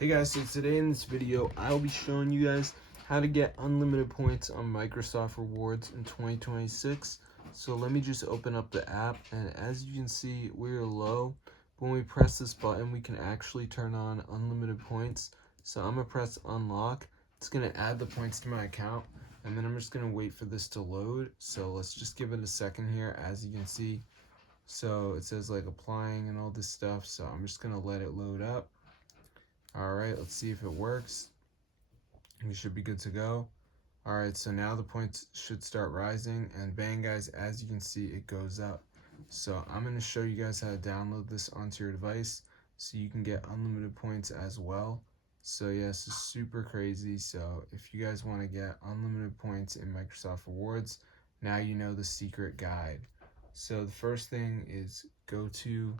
Hey guys, so today in this video, I'll be showing you guys how to get unlimited points on Microsoft Rewards in 2026. So let me just open up the app, and as you can see, we're low. When we press this button, we can actually turn on unlimited points. So I'm gonna press unlock. It's gonna add the points to my account, and then I'm just gonna wait for this to load. So let's just give it a second here, as you can see. So it says like applying and all this stuff, so I'm just gonna let it load up. Alright, let's see if it works. We should be good to go. Alright, so now the points should start rising, and bang guys, as you can see, it goes up. So I'm going to show you guys how to download this onto your device so you can get unlimited points as well. So yeah, this is super crazy. So if you guys want to get unlimited points in Microsoft Rewards, now you know the secret guide. So the first thing is go to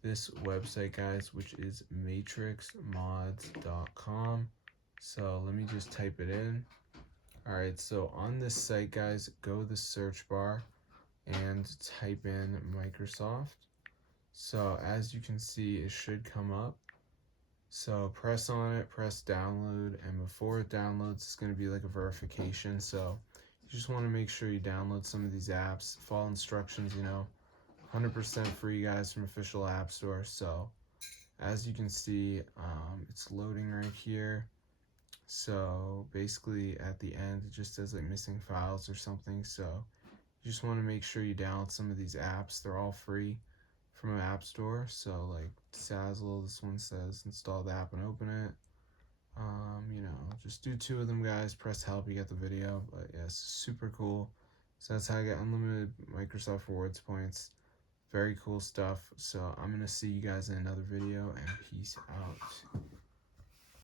this website, guys, which is matrixmods.com. So let me just type it in. Alright, so on this site, guys, go to the search bar and type in Microsoft. So as you can see, it should come up. So press on it, press download, and before it downloads, it's going to be like a verification. So you just want to make sure you download some of these apps, follow instructions, 100% free, guys, from official app store. So as you can see, it's loading right here. So basically at the end, it just says like missing files or something. So you just want to make sure you download some of these apps. They're all free from an app store. So like Sazzle, this one says install the app and open it. Just do 2 of them, guys. Press help, you get the video. But yeah, it's super cool. So that's how I get unlimited Microsoft Rewards points. Very cool stuff. So I'm going to see you guys in another video, and peace out.